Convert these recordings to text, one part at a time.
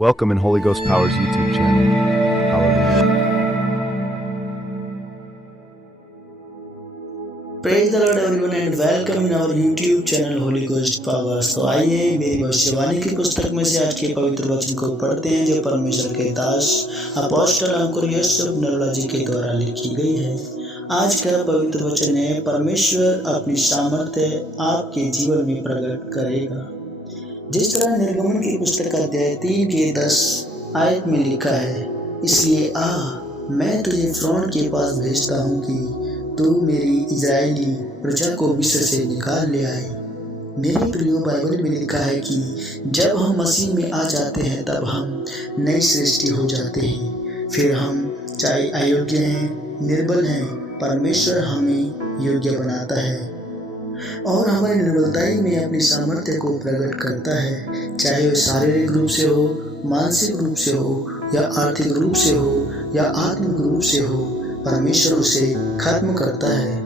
Welcome in Holy Ghost Power's YouTube channel. Hallelujah. Praise the Lord everyone and welcome in our YouTube channel Holy Ghost Powers. तो आइए मेरी भविष्यवाणी की पुस्तक में से आज के पवित्र वचन को पढ़ते हैं जो परमेश्वर के दास अपोस्टल अंकुर यूसुफ नरोला जी के द्वारा लिखी गई है। आज का पवित्र वचन है, परमेश्वर अपनी सामर्थ्य आपके जीवन में प्रकट करेगा। जिस तरह निर्गमन की पुस्तक अध्याय 3 के 10 आयत में लिखा है, इसलिए मैं तुझे फ़िरौन के पास भेजता हूँ कि तू मेरी इज़राइली प्रजा को मिस्र से निकाल ले आए। मेरी प्रियो, बाइबल में लिखा है कि जब हम मसीह में आ जाते हैं तब हम नई सृष्टि हो जाते हैं। फिर हम चाहे अयोग्य हैं, निर्बल हैं, परमेश्वर हमें योग्य बनाता है और हमारी निर्बलताई में अपनी सामर्थ्य को प्रकट करता है। चाहे वह शारीरिक रूप से हो, मानसिक रूप से हो, या आर्थिक रूप से हो, या आत्मिक रूप से हो, परमेश्वर उसे खत्म करता है।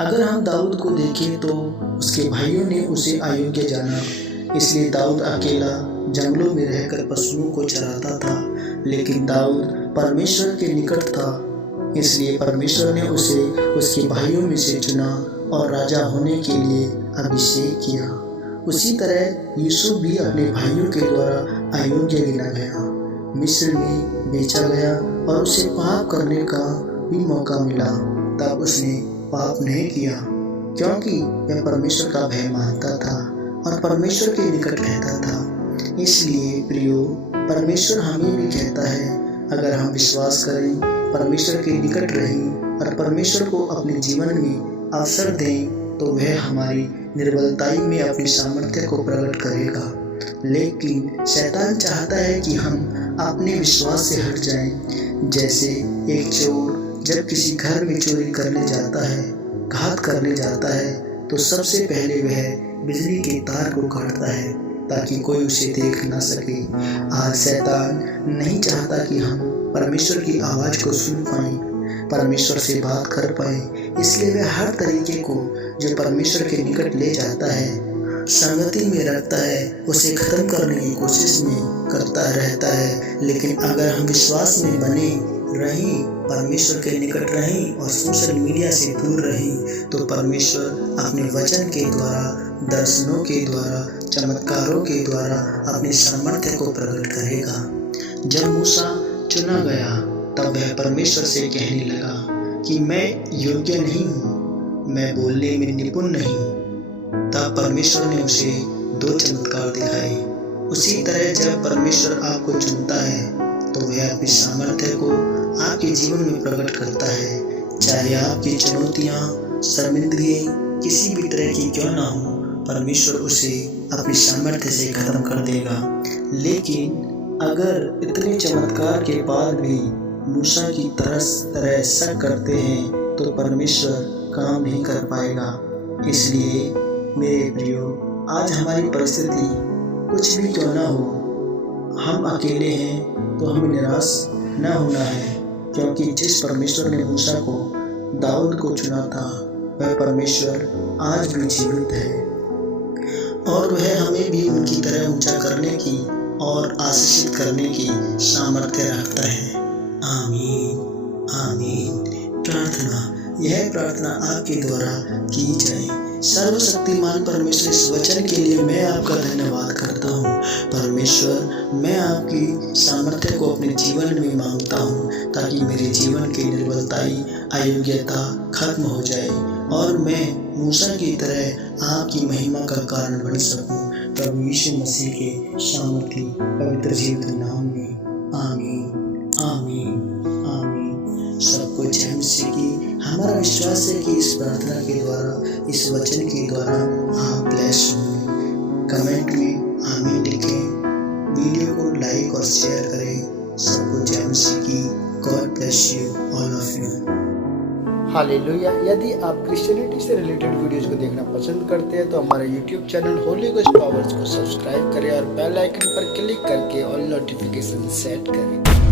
अगर हम दाऊद को देखें तो उसके भाइयों ने उसे अयोग्य जाना, इसलिए दाऊद अकेला जंगलों में रहकर पशुओं को चराता था। लेकिन दाऊद परमेश्वर के निकट था, इसलिए परमेश्वर ने उसे उसके भाइयों में से चुना और राजा होने के लिए अभिषेक किया। उसी तरह यूसुफ भी अपने भाइयों के द्वारा अयोग्य गिना गया, मिस्र में बेचा गया और उसे पाप करने का भी मौका मिला। तब उसने पाप नहीं किया क्योंकि वह परमेश्वर का भय मानता था और परमेश्वर के निकट रहता था। इसलिए प्रियो, परमेश्वर हमें भी कहता है, अगर हम विश्वास करें, परमेश्वर के निकट रहें और परमेश्वर को अपने जीवन में अवसर दें तो वह हमारी निर्बलताई में अपनी सामर्थ्य को प्रकट करेगा। लेकिन शैतान चाहता है कि हम अपने विश्वास से हट जाएं। जैसे एक चोर जब किसी घर में चोरी करने जाता है, घात करने जाता है, तो सबसे पहले वह बिजली के तार को काटता है ताकि कोई उसे देख ना सके। आज शैतान नहीं चाहता कि हम परमेश्वर की आवाज़ को सुन पाएं, परमेश्वर से बात कर पाए, इसलिए वह हर तरीके को जो परमेश्वर के निकट ले जाता है, संगति में रखता है, उसे खत्म करने की कोशिश में करता रहता है। लेकिन अगर हम विश्वास में बने रहें, परमेश्वर के निकट रहें और सोशल मीडिया से दूर रहें, तो परमेश्वर अपने वचन के द्वारा, दर्शनों के द्वारा, चमत्कारों के द्वारा अपने सामर्थ्य को प्रकट करेगा। जब मूसा चुना गया तब वह परमेश्वर से कहने लगा कि मैं योग्य नहीं हूँ, मैं बोलने में निपुण नहीं हूँ। तब परमेश्वर ने उसे 2 चमत्कार दिखाए। उसी तरह जब परमेश्वर आपको चुनता है तो वह अपनी सामर्थ्य को आपके जीवन में प्रकट करता है। चाहे आपकी चुनौतियाँ, शर्मिंदगी किसी भी तरह की क्यों ना हो, परमेश्वर उसे अपनी सामर्थ्य से खत्म कर देगा। लेकिन अगर इतने चमत्कार के बाद भी मूसा की तरह शक करते हैं तो परमेश्वर काम नहीं कर पाएगा। इसलिए मेरे प्रियो, आज हमारी परिस्थिति कुछ भी क्यों ना हो, हम अकेले हैं तो हमें निराश न होना है, क्योंकि जिस परमेश्वर ने मूसा को, दाऊद को चुना था, वह परमेश्वर आज भी जीवित है और वह हमें भी उनकी तरह ऊंचा करने की और आशीषित करने की सामर्थ्य रखता है। आमीन आमीन। यह प्रार्थना आपके द्वारा की जाए। सर्वशक्तिमान परमेश्वर, इस वचन के लिए मैं आपका धन्यवाद करता हूँ। परमेश्वर, मैं आपकी सामर्थ्य को अपने जीवन में मांगता हूँ ताकि मेरे जीवन की निर्बलताई, अयोग्यता खत्म हो जाए और मैं मूसा की तरह आपकी महिमा का कारण बन सकूँ। प्रभु यीशु मसीह के सामर्थी पवित्र जीवित नाम में, आमीन आमीन आमीन। सबको जय मसीह की। हमारा विश्वास है कि इस प्रार्थना के द्वारा, इस वचन के द्वारा आप ब्लेस होंगे। कमेंट में आमीन लिखें, वीडियो को लाइक और शेयर करें। सबको जय मसीह की। God bless you all of you. Hallelujah. यदि आप क्रिश्चियनिटी से रिलेटेड वीडियोस को देखना पसंद करते हैं तो हमारे YouTube channel Holy Ghost powers को सब्सक्राइब करें और बेल आइकन पर क्लिक करके ऑल नोटिफिकेशन सेट करें।